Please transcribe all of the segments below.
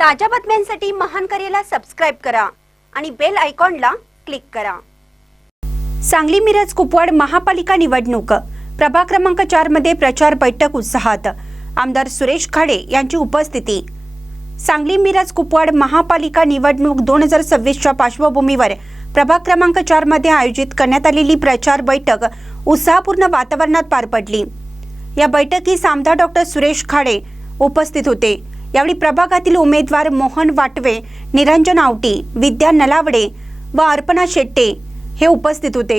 ताज्या बातम्यांसाठी महान करेला सबस्क्राइब करा आणि बेल आयकॉनला क्लिक करा। सांगली मिरज कुपवाड महापालिका निवडणूक प्रभाग क्रमांक 4 मध्ये प्रचार बैठक उत्साहात। आमदार सुरेश खाडे यांची उपस्थिती। सांगली मिरज कुपवाड महापालिका निवडणूक 2026 च्या पार्श्वभूमीवर प्रभाग क्रमांक 4 मध्ये आयोजित करण्यात आलेली प्रचार बैठक उत्साहपूर्ण वातावरणात पार पडली। या बैठकीस आमदार डॉक्टर सुरेश खाडे उपस्थित होते। यावेळी प्रभागातील उमेदवार मोहन वाटवे, निरंजन आवटी, विद्या नलावडे व अर्पणा शेट्टे हे उपस्थित होते।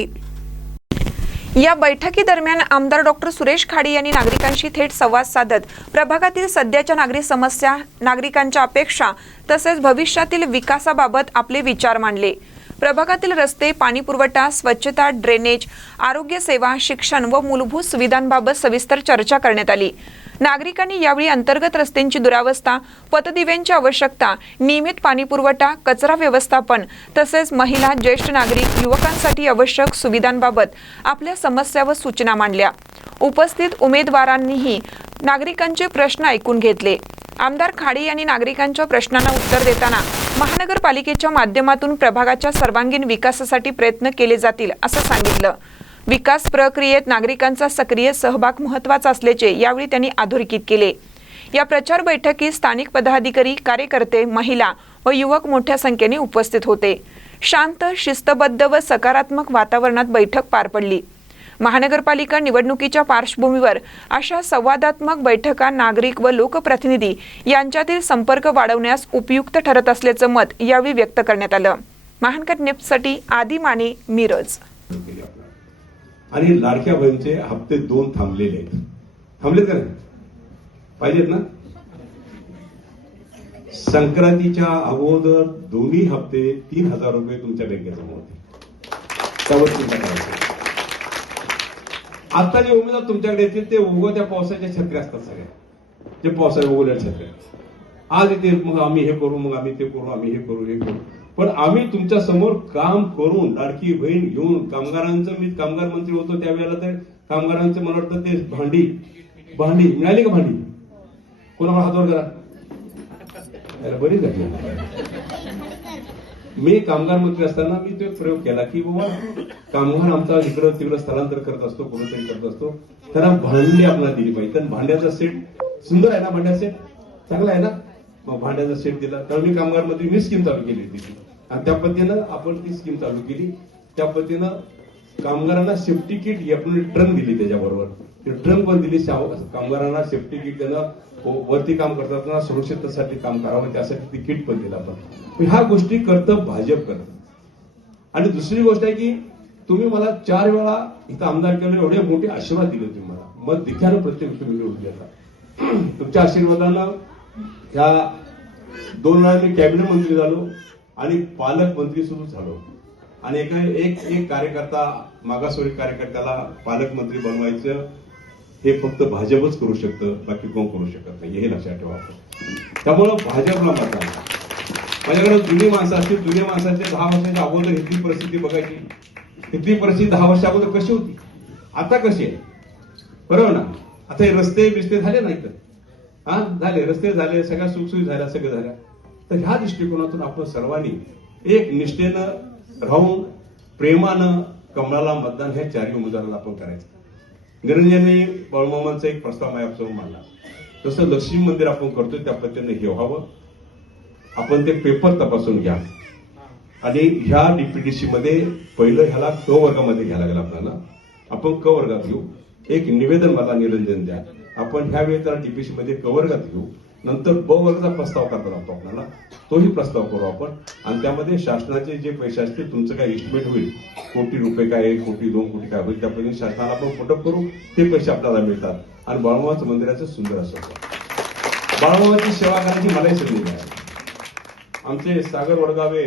या बैठकीदरम्यान आमदार डॉक्टर सुरेश खाडे यांनी नागरिकांशी थेट संवाद साधत प्रभागातील सध्याच्या नागरिक समस्या, नागरिकांच्या अपेक्षा तसेच भविष्यातील विकासाबाबत आपले विचार मांडले। प्रभागातील रस्ते, पाणी पुरवठा, स्वच्छता, ड्रेनेज, आरोग्य सेवा, शिक्षण व मूलभूत सुविधांबाबत सविस्तर चर्चा करण्यात आली। नागरिकांनी यावेळी अंतर्गत रस्त्यांची दुरावस्था, पथदिव्यांची आवश्यकता, नियमित पाणी पुरवठा, कचरा व्यवस्थापन तसेच महिला, ज्येष्ठ नागरिक, युवकांसाठी आवश्यक सुविधांबाबत आपल्या समस्या व सूचना मांडल्या। उपस्थित उमेदवारांनीही नागरिकांचे प्रश्न ऐकून घेतले। आमदार खाडे यांनी नागरिकांच्या प्रश्नांना उत्तर देताना महानगरपालिकेच्या माध्यमातून प्रभागाच्या सर्वांगीण विकासासाठी प्रयत्न केले जातील असं सांगितलं। विकास प्रक्रियेत नागरिकांचा सक्रिय सहभाग महत्त्वाचा असल्याचे यावेळी त्यांनी अधोरेखित केले। या प्रचार बैठकीत स्थानिक पदाधिकारी, कार्यकर्ते, महिला व युवक मोठ्या संख्येने उपस्थित होते। शांत, शिस्तबद्ध व सकारात्मक वातावरणात बैठक पार पडली। महानगरपालिका निवडणुकीच्या पार्श्वभूमीवर अशा संवादात्मक बैठका नागरिक व लोकप्रतिनिधी यांच्यातील संपर्क वाढवण्यास उपयुक्त ठरत असल्याचं मत यावेळी व्यक्त करण्यात आलं। महानकर न्यूजसाठी आदी माने, मिरज। आणि लाडक्या बहिणीचे हप्ते 2 थांबलेले आहेत। थांबलेत का नाही? पाहिजेत ना? संक्रांतीच्या अगोदर दोन्ही हप्ते 3000 रुपये तुमच्या बँकेत जमा होते। त्यावर चिंता करायची। आता जे उमेदवार तुमच्याकडे येतील ते उगवत्या पावसाच्या छत्र्या असतात सगळ्या, जे पावसाच्या उगवल्या छत्र्या आज येते। मग आम्ही हे करू, मग आम्ही ते करू, आम्ही हे करू, हे करू। पण आम्ही तुमच्या समोर काम करून लाडकी बहीण घेऊन कामगारांचं, मी कामगार मंत्री होतो त्यावेळेला तर कामगारांचं मला वाटतं ते भांडी मिळाली का? भांडी कोणाला हातवर करा, बरी झाली। मी कामगार मंत्री असताना मी तो प्रयोग केला की बाबा कामगार आमचा इकडं तिकडं स्थलांतर करत असतो, कुठेतरी करत असतो, त्यांना भांडी आपल्याला दिली पाहिजे। तर भांड्याचा सेट सुंदर आहे ना? भांड्याचा सेट चांगला आहे ना? मग भांड्याचा सेट दिला। तर मी कामगार मंत्री मी स्कीम चालू केली होती आणि त्या पद्धतीनं आपण ती स्कीम चालू केली। त्या पद्धतीनं कामगारांना सेफ्टी किट आपण ट्रंक दिली, त्याच्याबरोबर ते ट्रंक पण दिली। कामगारांना सेफ्टी किट त्यांना वरती काम करताना सुरक्षिततेसाठी काम करावं त्यासाठी ती किट पण दिला आपण। ह्या गोष्टी करतं भाजप करतं। आणि दुसरी गोष्ट आहे की तुम्ही मला 4 वेळा इथं आमदार केले, एवढे मोठे आशीर्वाद दिले तुम्ही मला, मग दिख्यानं प्रत्येक तुम्ही निवडून देता। तुमच्या आशीर्वादानं ह्या 2 वेळा मी कॅबिनेट मंत्री झालो आणि पालकमंत्री सुद्धा झालो। आणि एक कार्यकर्ता, मागासवर्गीय कार्यकर्त्याला पालकमंत्री बनवायचं हे फक्त भाजपच करू शकतं, बाकी कोण करू शकत नाही, हे लक्षात ठेवा। त्यामुळं भाजपला मतदान। माझ्याकडे जुनी माणसं असतील, जुन्या माणसाचे 10 वर्षाच्या अगोदर इथली परिस्थिती बघायची, इथली परिस्थिती 10 वर्षा अगोदर कशी होती, आता कशी आहे, बरोबर ना? आता हे रस्ते बिस्ते झाले नाही तर झाले, रस्ते झाले, सगळ्या सुखसुविधा झाल्या, सगळं झाल्या। तर ह्या दृष्टिकोनातून आपण सर्वांनी एक निष्ठेनं राहून प्रेमानं कमळाला मतदान ह्या 4 उमेदवाराला आपण करायचं। निरंजननी बाळूमामांचा एक प्रस्ताव माझ्यासमोर मांडला, जसं लक्ष्मी मंदिर आपण करतोय त्या पद्धतीने हे व्हावं। आपण ते पेपर तपासून घ्या आणि ह्या डीपीडीसी मध्ये पहिलं ह्याला क वर्गामध्ये घ्यायला लागेल आपल्याला। आपण क वर्गात घेऊ, एक निवेदन मला निरंजन द्या, आपण ह्या वेळी त्याला डीपीडीसी मध्ये क वर्गात घेऊ। नंतर ब वर्गाचा प्रस्ताव करता लागतो आपल्याला, तोही प्रस्ताव करू आपण। आणि त्यामध्ये शासनाचे जे पैसे असतील, तुमचं काय एस्टिमेट होईल, कोटी रुपये काय, 1 कोटी 2 कोटी काय होईल, त्या पद्धतीने शासनाला आपण फोटप करू, ते पैसे आपल्याला मिळतात। आणि बाळूमामाचं मंदिराचं सुंदर असतं, बाळूमामाची सेवा करायची मलाही संधी मिळाली। आमचे सागर वडगावे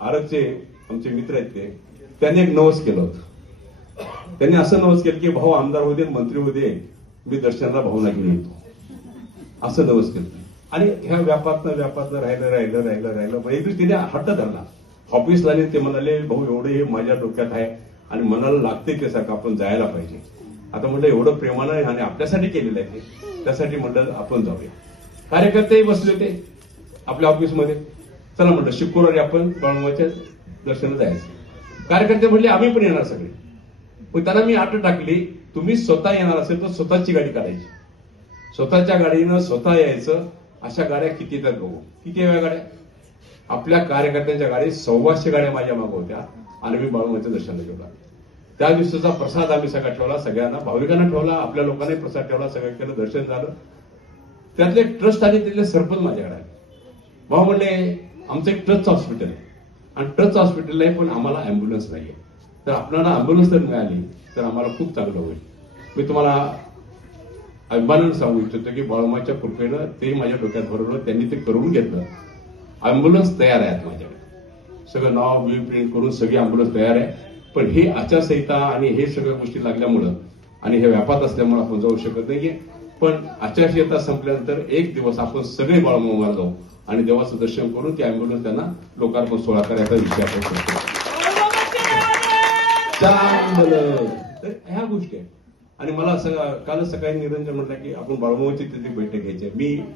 आरगचे आमचे मित्र आहेत, त्यांनी एक नवस केलं होतं। त्यांनी असं नवस केलं की भाऊ आमदार होऊ दे, मंत्री होऊ दे, मी दर्शनाला भाऊना घेऊन येतो, असं नवस केलं। आणि ह्या व्यापारातनं राहिलं एक दिवस तिने हट्ट धरला। ऑफिसला ते म्हणाले, भाऊ एवढे हे माझ्या डोक्यात आहे आणि मनाला लागते की सारखं आपण जायला पाहिजे। आता म्हटलं एवढं प्रेमानं आणि आपल्यासाठी केलेलं आहे, त्यासाठी म्हटलं आपण जाऊया। कार्यकर्तेही बसले होते, आपल्या ऑफिसमध्ये. चला म्हटलं शुक्रवारी आपण बाळूमामाच्या दर्शनाला जायचं. कार्यकर्ते म्हणले आम्ही पण येणार सगळे. पण त्यांना मी अट टाकली, तुम्ही स्वतः येणार असेल तर स्वतःची गाडी काढायची, स्वतःच्या गाडीनं स्वतः यायचं. अशा गाड्या किती येतात बघू, किती वेळा गाड्या. आपल्या कार्यकर्त्यांच्या गाडी 125 गाड्या माझ्या मागे होत्या आणि मी बाळूमामाच्या दर्शनाला गेलो. त्या दिवसाचा प्रसाद आम्ही सगळा ठेवला, सगळ्यांना भाविकांना ठेवला, आपल्या लोकांनी प्रसाद ठेवला, सगळं केलं, दर्शन झालं. त्यातले ट्रस्ट आणि त्यातले सरपंच माझ्याकडे आले. भाऊ म्हणले आमचं एक ट्रस्ट हॉस्पिटल आहे आणि ट्रस्ट हॉस्पिटल आहे पण आम्हाला अँब्युलन्स नाहीये, तर आपल्याला अँब्युलन्स जर मिळाली तर आम्हाला खूप चांगलं होईल. मी तुम्हाला अभिमानानं सांगू इच्छितो की बाळूमामाच्या कृपेनं ते माझ्या डोक्यात भरवलं, त्यांनी ते करून घेतलं. अँब्युलन्स तयार आहेत माझ्याकडे, सगळं नाव बिल प्रिंट करून सगळी अँब्युलन्स तयार आहे. पण हे आचारसंहिता आणि हे सगळ्या गोष्टी लागल्यामुळं आणि हे व्यापात असल्यामुळे आपण जाऊ शकत नाहीये. पण आचारसंहिता संपल्यानंतर एक दिवस आपण सगळे बाळूमामाला जाऊ आणि देवाचं दर्शन करून ती अँब्युलन्स त्यांना लोकार्पण सोहळा करायचा विषय आपण करतो. तर ह्या गोष्टी आहेत. आणि मला कालच सकाळी निरंजन म्हटलं की आपण बाळूमामाची तिथे बैठक घ्यायची. मी